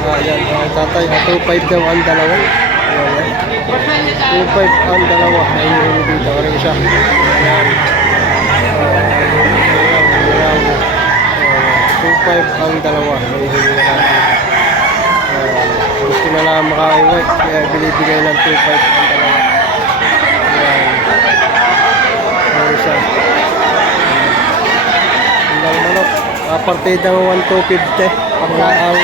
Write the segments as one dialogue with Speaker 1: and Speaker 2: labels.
Speaker 1: Ah, yan, ah, tatay, ah, 2.5 daw ang dalawa. Ayan, ah. 2.5 ang dalawa. Ayun yung dito, ano isa. Ayan. Ah, ayan, ayan. Ah, 2.5 ang dalawa. Ayun yung natin. Gusto na lang makauwi. Kaya binibigay ng 2.5 ang dalawa. Ayan. Ayun isa. Ang lang manok. Partida ng 1,250. Ang ang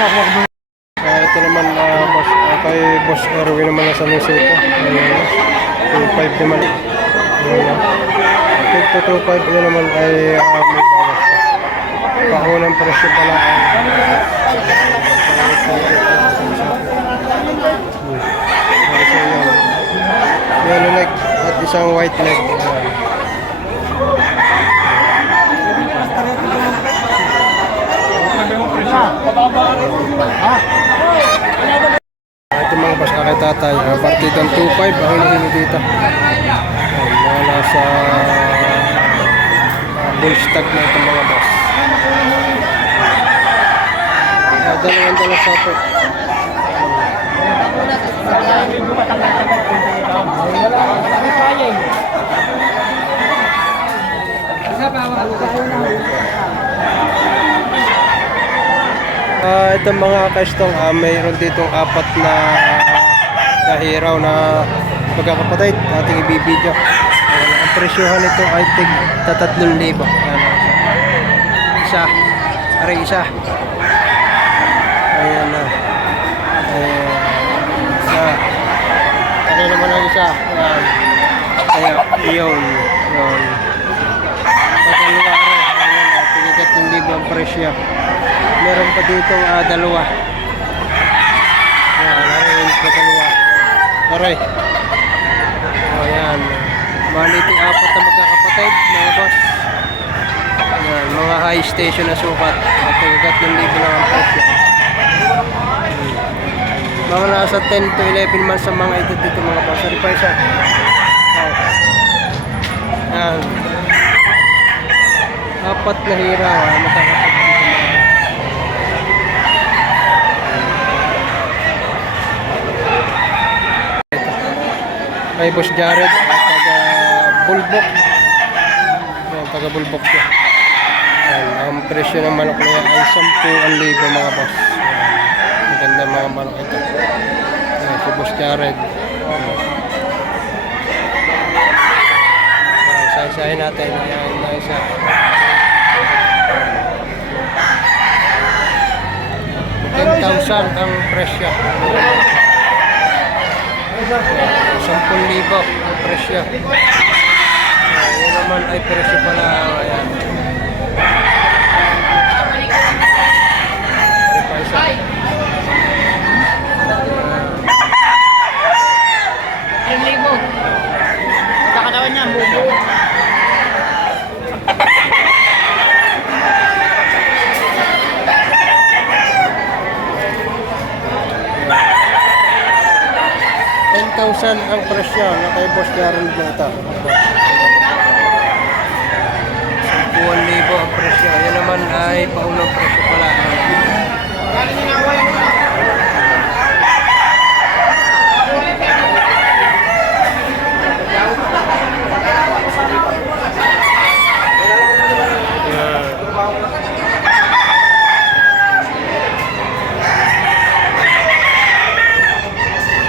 Speaker 1: Ah, ito naman ah, boss, ah, kay Boss Erwin naman na sa Luisito. Ayan. 2.5 naman. Ayan. To 2.5 yun naman ay ah, may bawas pa. Paunang presyo pala ay Hmm. Ay, so yun. Yellow leg at isang white leg. Ayan. Ito mga na kay tatay. Uh, partidang 2.5 ang hinihingi dito. Ayan, mga nasa uh, bullstag na ito mga boss. Uh, dalawang dala sa po. Ah, itong mga kastong ah, mayroon ditong apat na kahiraw na magkakapatid ating ibibidyo. Ayan, ang presyohan nito ay tig tatatlong libo. Ayan, isa. Aray, isa. Ayan na. Ayan. Isa. Ano naman ang isa? Ayan. Kaya, yun. Yun. Pagkaliwa rin. Ayan, ng libo ang presyo. Meron pa dito ah, dalawa. Ayan, narin pa dalawa. Aray. O, ayan. Maliti apat na magkakapatid, mga boss. Ayan, mga high station na sukat. At tugat ng libo lang ang presyo. Hmm. Mga nasa 10 to 11 months sa mga ito dito mga boss. Sorry pa isa. Ayan. Apat na hira. ah, Magkakapatid dito mga boss. Kay Boss Jared at taga Bulbok. Ayan, taga Bulbok siya. Ayan, ang presyo ng manok na yan ay 10,000 mga boss. Ayan, maganda mga manok ito. Ayan, si Boss Jared. Ayan, isa-isahin natin? Ayan, na isa $10,000 ang presyo 10,000 ang presyo. Uh, yun naman ay presyo pala. Ayan. Ari pa isa.
Speaker 2: Yung libo. Pagkakatawan niya, bubo.
Speaker 1: Uh, 10,000 ang presyo na kay Boss Gerald na ito. 10,000 ang presyo. Yan naman ay paunang presyo pala.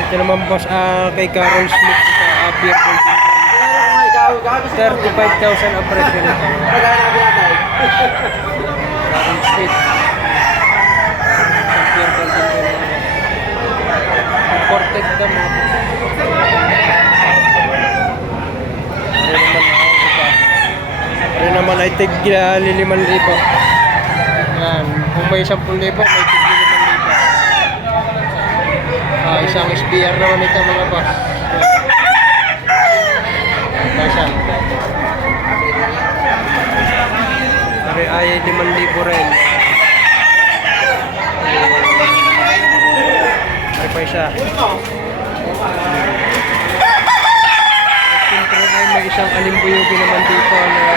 Speaker 1: Ito naman boss ah, kay Carol Smith sa uh, beer 35,000 ang presyo nito. Carol Smith. Sa beer 25,000. Imported na mo. Ano naman ay tig uh, liliman libo. Yan. Kung may 10,000, may tig liliman libo. Ah, isang SBR naman ito mga boss. 5,000 rin. Maripay siya. Siyempre ay may isang alimbuyubi naman dito na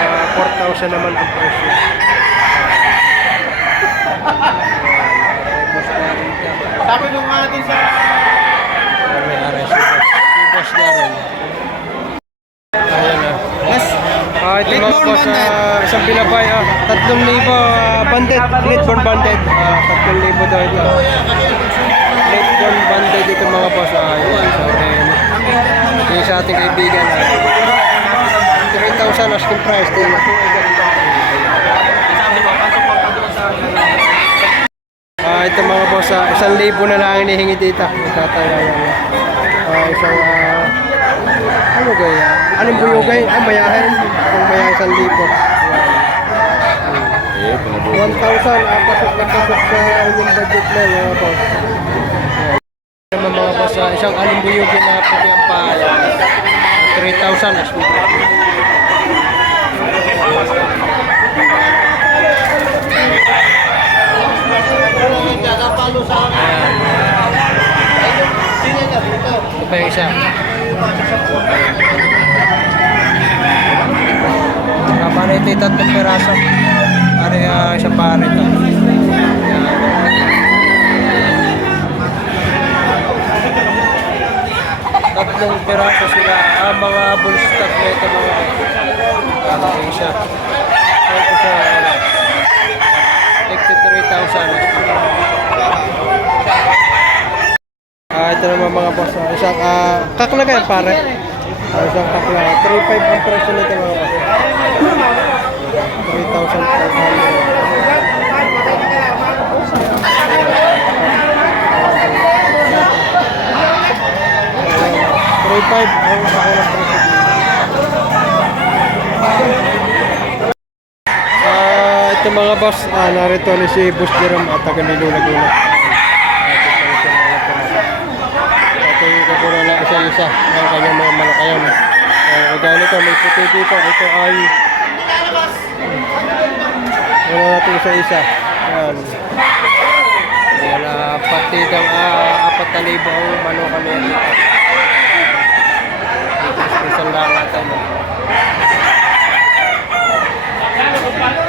Speaker 1: 4,000 naman ang presyo. Sabi nung natin sa... May aras. Si Boss Darren. Ayan na. Mas, ah, ito lang po sa... 3,000 uh, banded, late born banded. Ah, 3,000 daw ito. Late born banded ito mga boss. Ah, yun. So, then, yung sa ating kaibigan. Ah, 3,000 asking price. Din. Ah, ito mga boss, ah, isang libo na lang ang hinihingi dito. Na. Ah, isang, ah, ano gaya? Anong buyugay? Ah, mayahin. Kung mayahin isang libo.
Speaker 3: Eh, pinabuti.
Speaker 1: 1,000, ah, pasok na pasok sa inyong budget na mga boss. Naman mga boss, ah, isang alimbuyugin na puti ang paya. 3,000 as well. Ito pa yung isa. Yung tatlong peraso. Pare, uh, isa pare ito. Tatlong peraso sila. Ah, mga bull stock ito mga. Yung isa. Ito ano, 63,000. Ah, ito naman mga boss. Ah, isang ah, kakla kayo pare. Ah, isang kakla. 3.5 ang presyo nito mga boss. 3,500. 3.5 ang ako ng presyo. Ah, ito mga boss, ah, narito ni si Boss Jerome at taga Nilo Laguna. Ito yung kabura na isang isa ang kanyang mga malakayan. Uh, kagaya may puti dito. Ito ay ano natin isa-isa. Yan. Yan, uh, partidang uh, apat na libo ang niya dito. Isang lang natin.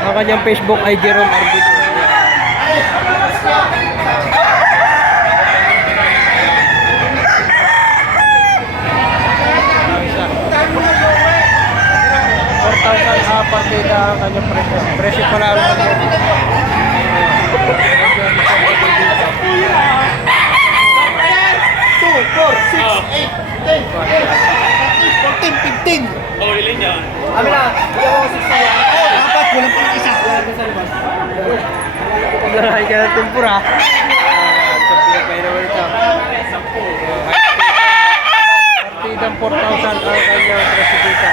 Speaker 1: Ang kanyang Facebook ay Jerome Arbito. Isa. 4,000 ah, partida ang kanyang presyo. Presyo pala ang kanyang. Lalaki ka ng tempura. Ah, Sa pinagkaya naman ito. Partidang 4,000 ang kanyang presyo dito.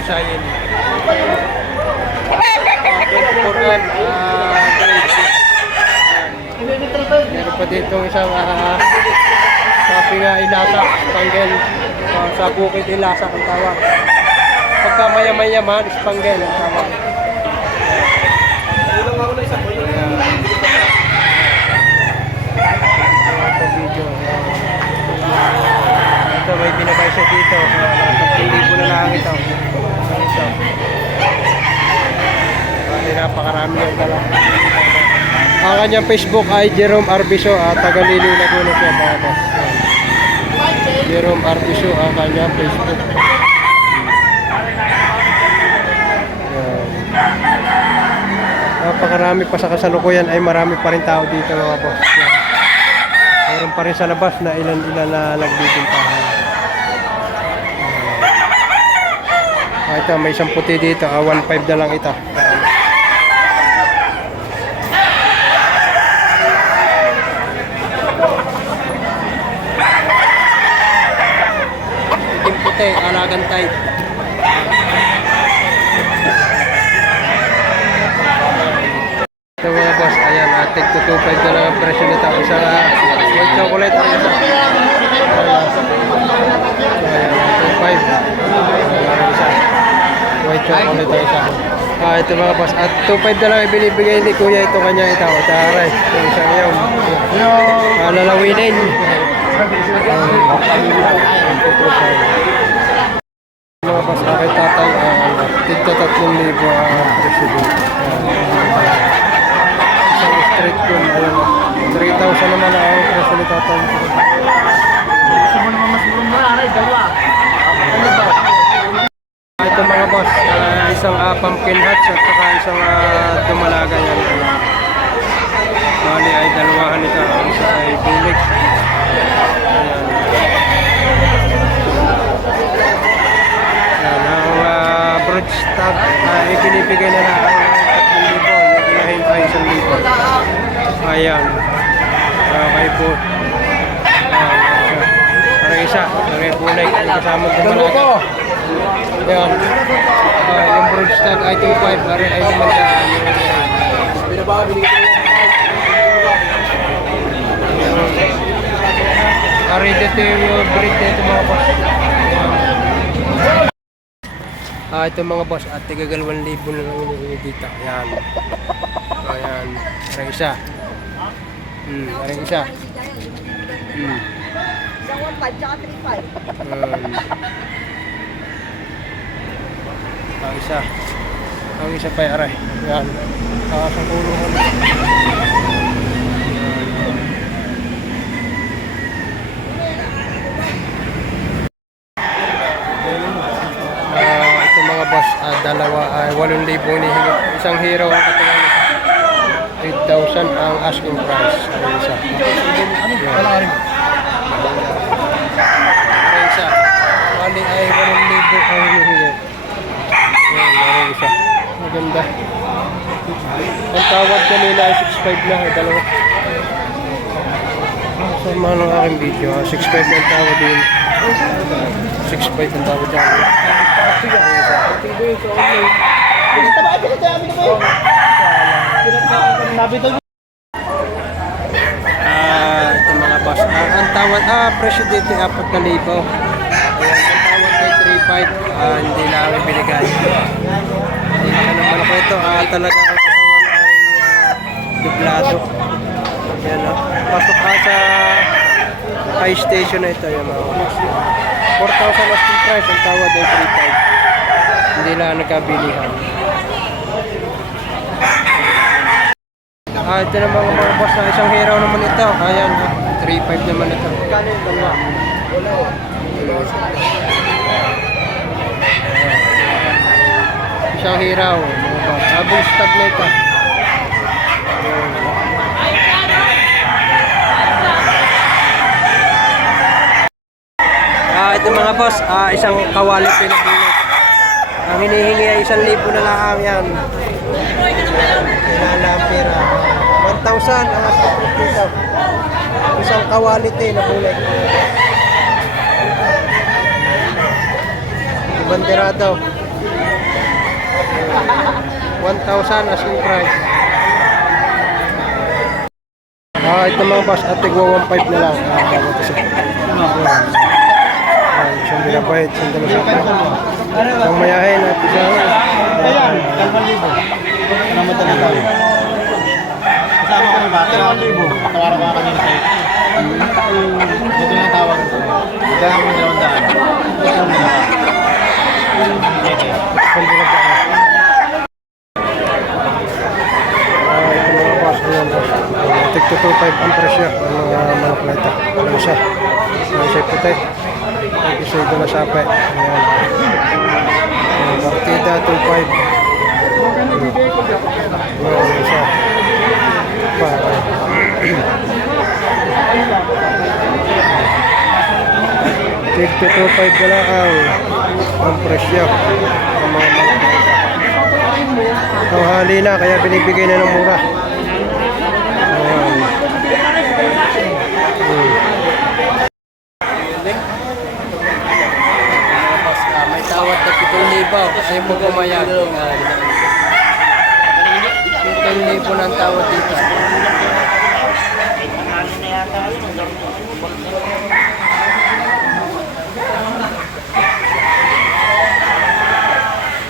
Speaker 1: Tapsayin. 24M. ah, grade six. Meron pa dito isang uh, sabi nga ilasa, spanggel. Ah, sa bukid ilasa ang tawag. Pagka mayaman-yaman, spanggel ang tawag. Ito video. Ito may binabay siya dito. Uh, 10,000 na lang ito. Ito. Bali napakarami yung dala. Ang kanyang Facebook ay Jerome Arbiso at Tagalili Laguna siya mga boss. Jerome Arbiso ang kanyang Facebook. Napakarami pa sa kasalukuyan ay marami pa rin tao dito mga boss. Yan. Pa rin sa labas na ilan-ilan na nagbibintahan. Ah, ito, may isang puti dito. Ah, 1.5 na lang ito. Yung puti, alagan type. Ito mga boss, ayan, uh, tig to 2.5 na lang ang presyo nito. Isa uh, white chocolate. Ayan, 2.5. Ayan, isa. Chocolate ang isa. Ah, ito mga boss. At 2.5 na lang ibinibigay ni Kuya ito kanya ito. Taray. Yung isa ngayon. Ah, lalawinin. Mga boss, aking tatay, uh, tigto 3,000 ang presyo dito. Isang straight yun, ayun. 3,000 naman ang presyo ni tatay.
Speaker 2: Gusto mo naman mas mura, aray, dalawa. Ano ba?
Speaker 1: Ito mga isang uh, pumpkin hats at saka isang uh, dumalaga yan. Bali ay dalawahan ito. Ang isa ay bulik. Ayan. Yan, ang uh, bridge tag uh, ibinibigay na lang ang 3,000. Yung inahin ay 1,000. Ayan. Okay po. Ayan. Parang isa. Parang isa. Ang kasama dumalaga. Ayan. Bridge tag ay 2.5. Pare ay naman sa Pare dito yung bridge dito mga boss. Ah, ito mga boss. At tigagalwan libo na lang yung dito. Ayan. Ayan. Parang isa. Hmm, parang isa. Hmm.
Speaker 3: Isang 1.5 tsaka 3.5.
Speaker 1: Um, ang isa. Ang isa pa aray. Yan. Ah, sa kulungan. Ah, ito mga boss, ah, dalawa ay 8,000 ni isang hero ang katawan nito. 8,000 ang asking price. Ang isa. Yan. Ang isa. Bali ay 8,000 ang hinihingi. Meron isa. Maganda. Ang tawad kanila ay 6.5 na. Ay, dalawa. Sa mga ng aking video, ah, 6.5 na ang tawad din. 6.5 ang tawad dyan. Ah, ito mga boss. Ah, ang tawad, ah, presyo dito ay 4,000. Ayan, ang tawad ay 3.5. Ah, hindi na kami binigay. Hindi na naman ako ito. Ah, talaga ang katawan ay ah, dublado. Yan ah. Pasok ka sa high station na ito. Yan boss. 4,000 asking price. Ang tawad ay 3.5. Hindi lang nagkabilihan. Ah, ito naman mga boss na isang hero naman ito. Ayan, 3.5 naman ito. Kano yung dalawa? Wala. Isang hiraw. mga boss. Ah, bull stag na ito. Ah, ito mga boss, ah, isang kawali pinabulit. Ang hinihingi ay isang libo na lang yan. Kailangan ang pera. 1,000 ang price dito. Isang quality na bulik. Banderado. 1,000 asking price. Ah, ito mga boss, at tigwa 1,500 na lang. Ah, bago ito siya. Ah, isang binabayad, isang dalawa sa Isang mayahin at isang...
Speaker 2: Ayan, 2,000. Salamat na tayo. Kasama ko ng bata, 2,000. Tawaran ko kanina sa'yo. Ito yung tawag ko. Dahil mo dalawang daan. Ito yung dalawa. Sige.
Speaker 1: Isang binabayad. Ah, ito mga boss, ayan. Uh, tig 225 ang presyo ng mga manok na ito. Ano siya? Ano siya puti? Ang isa ito na sape. Ayan. Partida 25. Ayan, isa. Pa, Tig 225 na ang, presyo ng mga na ito. Tanghali na, kaya binibigay na ng mura. Ayan. Hmm. Tapos, ah, may tawad na 7,000. Ayaw mo pumayag. Ayan. 7,000 ng tawad dito.